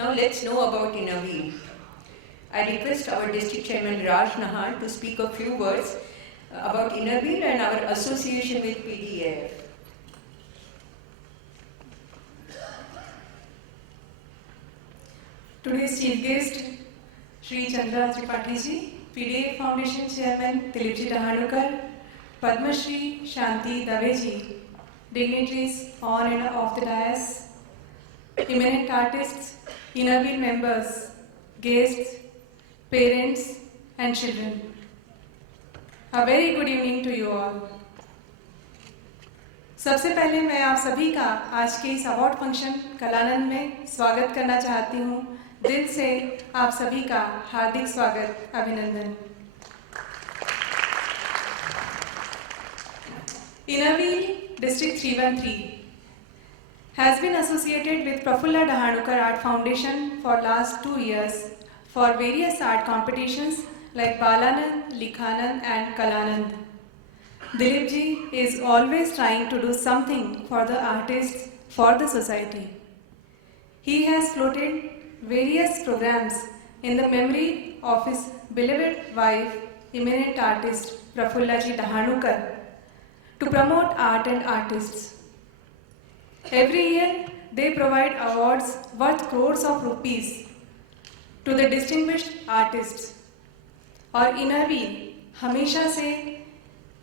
Now let's know about Innerweal. I request our District Chairman Raj Nahar to speak a few words about Innerweal and our association with PDAF. Today's chief guest, Shri Chandra Tripathi ji, PDAF Foundation Chairman Dilip ji Dahanukar, Padma Shri Shanti Dave ji, dignitaries on and off the dais, eminent artists, Innerweal members, guests, parents and children. A very good evening to you all. सबसे पहले मैं आप सभी का आज के इस award function Kalanand में स्वागत करना चाहती हूँ। दिल से आप सभी का हार्दिक स्वागत, अभिनंदन। Innerweal District 313 has been associated with Prafulla Dahanukar Art Foundation for last 2 years for various art competitions like Balanand, Likhanand and Kalanand. Dilip ji is always trying to do something for the artists, for the society. He has floated various programs in the memory of his beloved wife, eminent artist Prafulla ji Dahanukar, to promote art and artists. Every year, they provide awards worth crores of rupees to the distinguished artists. और Innerweal हमेशा से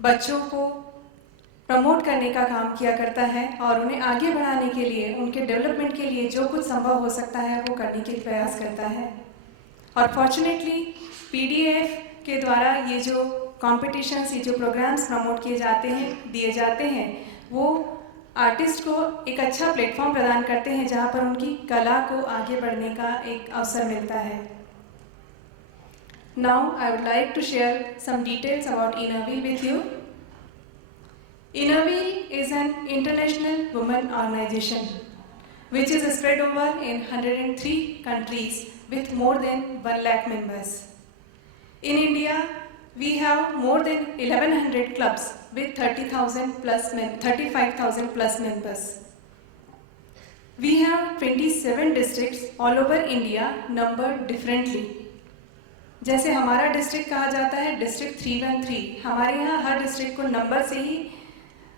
बच्चों को promote करने का काम किया करता है और उन्हें आगे बढ़ाने के लिए, उनके डेवलपमेंट के लिए जो कुछ संभव हो सकता है वो करने के प्रयास करता है। और फॉर्चुनेटली पीडीएफ के द्वारा ये जो कॉम्पिटिशन्स, ये जो प्रोग्राम्स प्रमोट किए जाते हैं, दिए जाते हैं, वो आर्टिस्ट को एक अच्छा प्लेटफॉर्म प्रदान करते हैं जहाँ पर उनकी कला को आगे बढ़ने का एक अवसर मिलता है। Now I would like to share some details about Innerweal with you. Innerweal is an international women organization which is spread over in 103 countries with more than 1 lakh members. In India, we have more than 1100 clubs with 35,000 plus members. We have 27 districts all over India numbered differently. जैसे हमारा district कहा जाता है district 313, हमारे यहाँ हर district को number से ही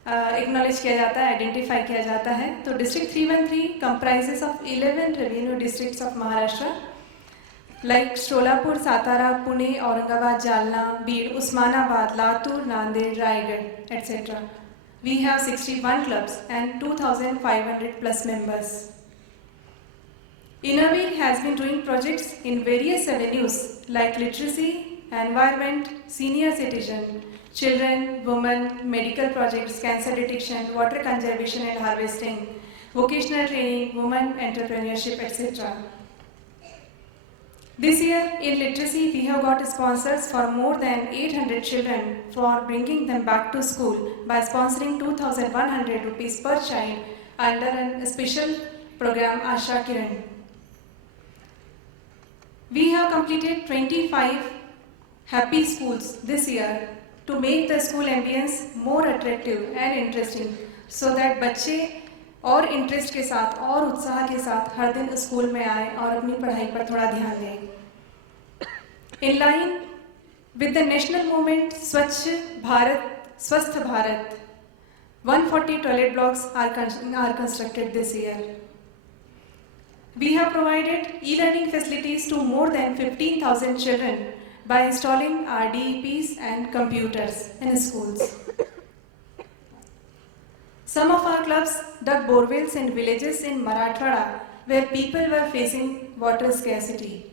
acknowledge किया जाता है, आइडेंटिफाई किया जाता है। तो district 313 comprises of 11 revenue districts of Maharashtra like Solapur, Satara, Pune, Aurangabad, Jalna, Beed, Osmanabad, Latur, Nanded, Raigarh etcetera. We have 61 clubs and 2,500 plus members. Innerweal has been doing projects in various avenues like literacy, environment, senior citizen, children, women, medical projects, cancer detection, water conservation and harvesting, vocational training, women entrepreneurship, etc. This year in literacy we have got sponsors for more than 800 children for bringing them back to school by sponsoring 2,100 rupees per child under a special program Asha Kiran. We have completed 25 happy schools this year to make the school ambience more attractive and interesting so that बच्चे और interest के साथ और उत्साह के साथ हर दिन school में आए और अपनी पढ़ाई पर थोड़ा ध्यान दें. In line with the national movement Swachh Bharat, Swasth Bharat, 140 toilet blocks are constructed this year. We have provided e-learning facilities to more than 15,000 children by installing RDPs and computers in schools. Some of our clubs dug borewells in villages in Marathwada where people were facing water scarcity.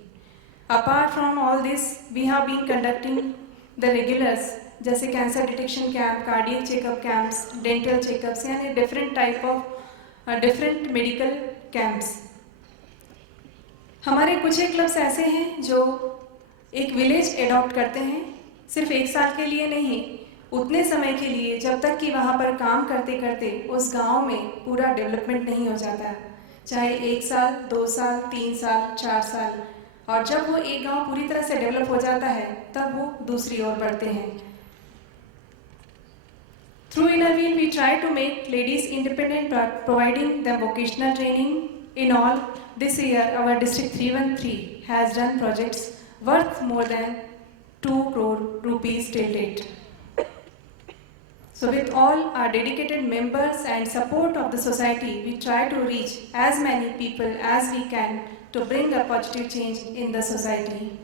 Apart from all this, we have been conducting the regulars जैसे cancer detection camp, cardiac checkup camps, dental checkups यानी different type of different medical camps. हमारे कुछ एक clubs ऐसे हैं जो एक village adopt करते हैं, सिर्फ 1 साल के लिए नहीं, उतने समय के लिए जब तक कि वहाँ पर काम करते करते उस गांव में पूरा डेवलपमेंट नहीं हो जाता, चाहे 1 साल, 2 साल, 3 साल, 4 साल. और जब वो एक गांव पूरी तरह से डेवलप हो जाता है तब वो दूसरी ओर बढ़ते हैं. Through Innerweal, we try to make ladies independent by providing them vocational training in all This year, our District 313 has done projects worth more than 2 crore rupees till date. So with all our dedicated members and support of the society, we try to reach as many people as we can to bring a positive change in the society.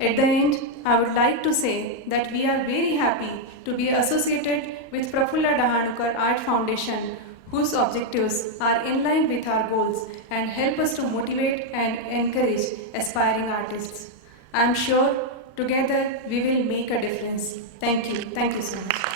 At the end, I would like to say that we are very happy to be associated with Prafulla Dahanukar Art Foundation, whose objectives are in line with our goals and help us to motivate and encourage aspiring artists. I am sure together we will make a difference. Thank you. Thank you so much.